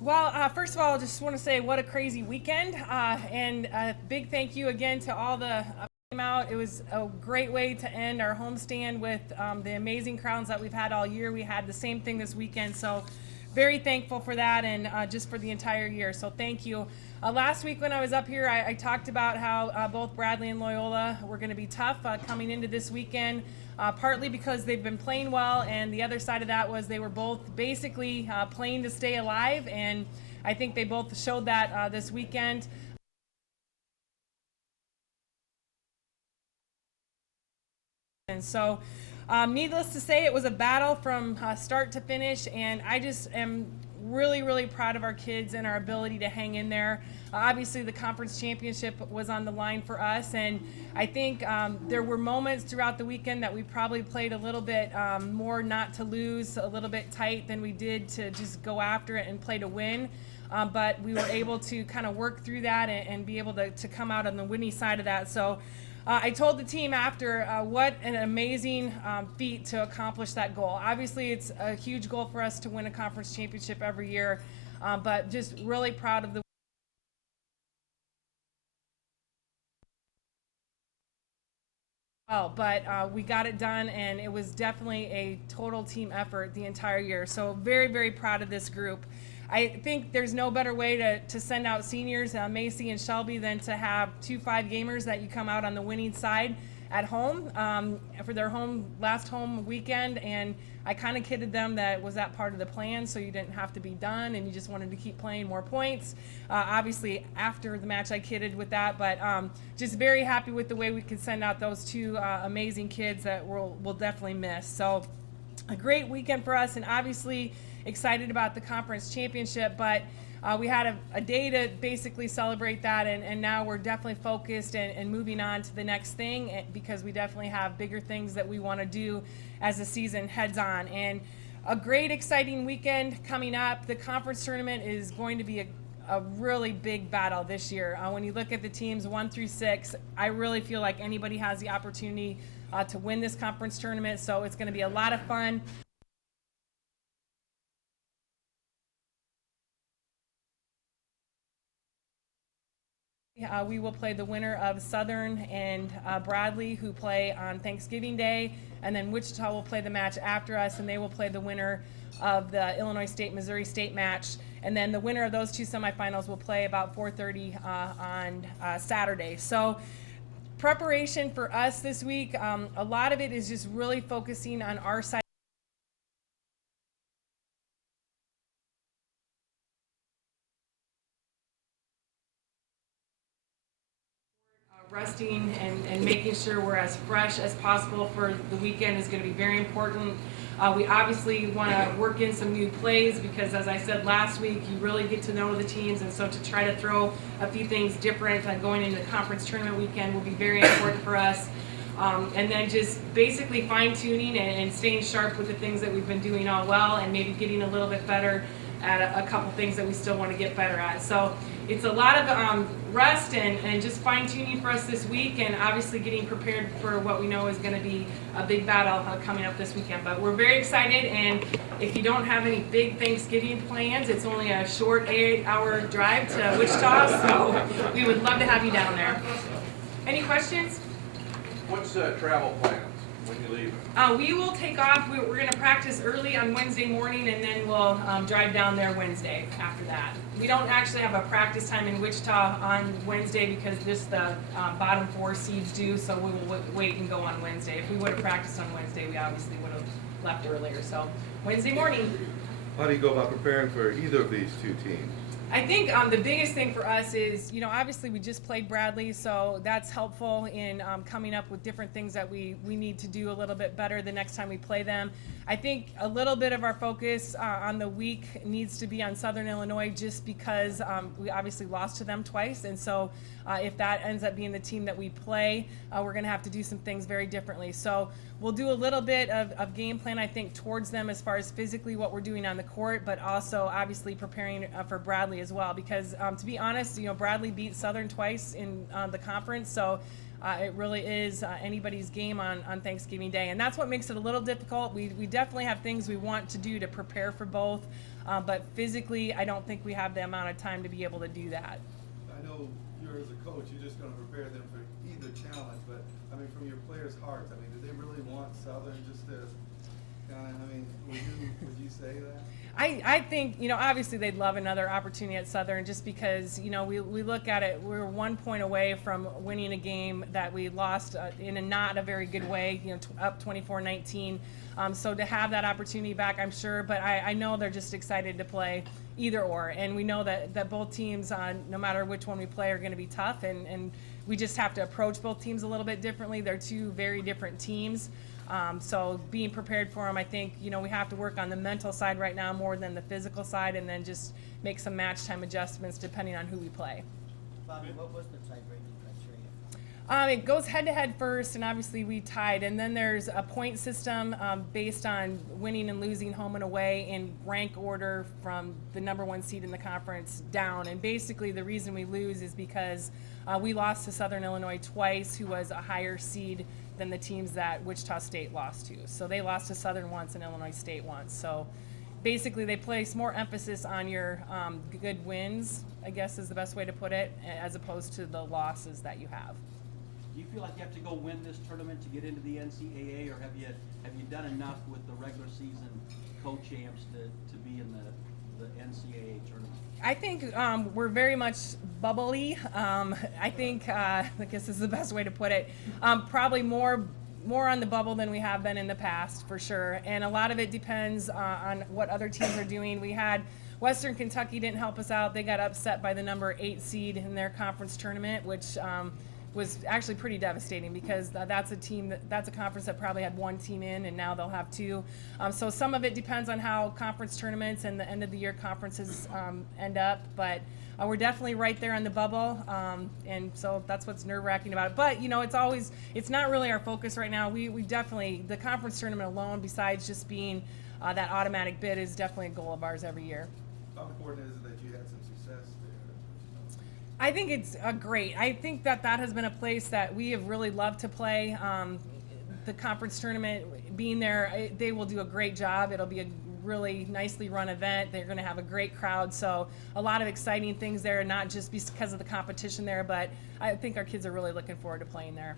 Well, first of all, I just want to say what a crazy weekend, and a big thank you again to all the came out. It was a great way to end our homestand with the amazing crowds that we've had all year. We had the same thing this weekend, so very thankful for that, and just for the entire year. So thank you. Last week when I was up here, I talked about how both Bradley and Loyola were going to be tough coming into this weekend. Partly because they've been playing well, and the other side of that was they were both basically playing to stay alive, and I think they both showed that this weekend. And so, needless to say, it was a battle from start to finish, and I just am really, really proud of our kids and our ability to hang in there. Obviously, the conference championship was on the line for us, and I think there were moments throughout the weekend that we probably played a little bit more not to lose, a little bit tight than we did to just go after it and play to win. But we were able to kind of work through that and be able to come out on the winning side of that. So I told the team after what an amazing feat to accomplish that goal. Obviously, it's a huge goal for us to win a conference championship every year, but just really proud of the well, but we got it done, and it was definitely a total team effort the entire year. So very, very proud of this group. I think there's no better way to send out seniors, Macy and Shelby, than to have 2 5-gamers that you come out on the winning side at home for their last home weekend. And I kind of kidded them that was that part of the plan, so you didn't have to be done and you just wanted to keep playing more points. Obviously, after the match, I kidded with that, but just very happy with the way we could send out those two amazing kids that we'll definitely miss. So a great weekend for us, and obviously excited about the conference championship, but we had a day to basically celebrate that, and now we're definitely focused and moving on to the next thing, because we definitely have bigger things that we want to do as the season heads on. And a great exciting weekend coming up. The conference tournament is going to be a really big battle this year. When you look at the teams 1 through 6, I really feel like anybody has the opportunity to win this conference tournament, so it's going to be a lot of fun. We will play the winner of Southern and Bradley, who play on Thanksgiving Day, and then Wichita will play the match after us, and they will play the winner of the Illinois State-Missouri State match. And then the winner of those two semifinals will play about 4:30 on Saturday. So preparation for us this week, a lot of it is just really focusing on our side. Resting and making sure we're as fresh as possible for the weekend is going to be very important. We obviously want to work in some new plays because, as I said last week, you really get to know the teams, and so to try to throw a few things different going into the conference tournament weekend will be very important for us. And then just basically fine-tuning and staying sharp with the things that we've been doing all well, and maybe getting a little bit better at a couple things that we still want to get better at. So it's a lot of rest and just fine-tuning for us this week, and obviously getting prepared for what we know is going to be a big battle coming up this weekend. But we're very excited, and if you don't have any big Thanksgiving plans, it's only a short 8-hour drive to Wichita, so we would love to have you down there. Any questions? What's travel plans when you leave? We will take off. We're going to practice early on Wednesday morning, and then we'll drive down there Wednesday after that. We don't actually have a practice time in Wichita on Wednesday because just the bottom 4 seeds do, so we will wait and go on Wednesday. If we would have practiced on Wednesday, we obviously would have left earlier. So Wednesday morning. How do you go about preparing for either of these two teams? I think the biggest thing for us is, obviously we just played Bradley, so that's helpful in coming up with different things that we need to do a little bit better the next time we play them. I think a little bit of our focus on the week needs to be on Southern Illinois, just because we obviously lost to them twice, and so if that ends up being the team that we play, we're going to have to do some things very differently. So we'll do a little bit of game plan, I think, towards them as far as physically what we're doing on the court, but also obviously preparing for Bradley as well, because to be honest, Bradley beat Southern twice in the conference, so it really is anybody's game on Thanksgiving Day, and that's what makes it a little difficult. We definitely have things we want to do to prepare for both, But physically, I don't think we have the amount of time to be able to do that. I know you're as a coach, you're just going to prepare them for either challenge, but I mean, from your players' hearts, I mean, do they really want Southern just to kind of, I mean, would you say that? I think, obviously they'd love another opportunity at Southern just because, we look at it, we're 1 point away from winning a game that we lost in a not a very good way, up 24-19. So to have that opportunity back, I'm sure, but I know they're just excited to play either or. And we know that both teams, no matter which one we play, are going to be tough. And we just have to approach both teams a little bit differently. They're two very different teams. So being prepared for them, I think, we have to work on the mental side right now more than the physical side, and then just make some match time adjustments depending on who we play. Bobby, what was the tie-breaking criteria? It goes head-to-head first, and obviously we tied. And then there's a point system based on winning and losing home and away in rank order from the number 1 seed in the conference down. And basically the reason we lose is because we lost to Southern Illinois twice, who was a higher seed than the teams that Wichita State lost to. So they lost to Southern once and Illinois State once. So basically they place more emphasis on your good wins, I guess is the best way to put it, as opposed to the losses that you have. Do you feel like you have to go win this tournament to get into the NCAA, or have you done enough with the regular season co-champs to be in the NCAA tournament? I think we're very much bubbly. I think I guess this is the best way to put it. Probably more on the bubble than we have been in the past, for sure. And a lot of it depends on what other teams are doing. We had Western Kentucky didn't help us out. They got upset by the number 8 seed in their conference tournament, which was actually pretty devastating because that's a conference that probably had 1 team in, and now they'll have 2. So some of it depends on how conference tournaments and the end of the year conferences end up, but we're definitely right there on the bubble, and so that's what's nerve-wracking about it. But it's not really our focus right now. We definitely, the conference tournament alone, besides just being that automatic bid, is definitely a goal of ours every year. How important is it that you had some success there? I think it's great. I think that has been a place that we have really loved to play. The conference tournament, being there, they will do a great job. It'll be a really nicely run event. They're going to have a great crowd. So a lot of exciting things there, not just because of the competition there, but I think our kids are really looking forward to playing there.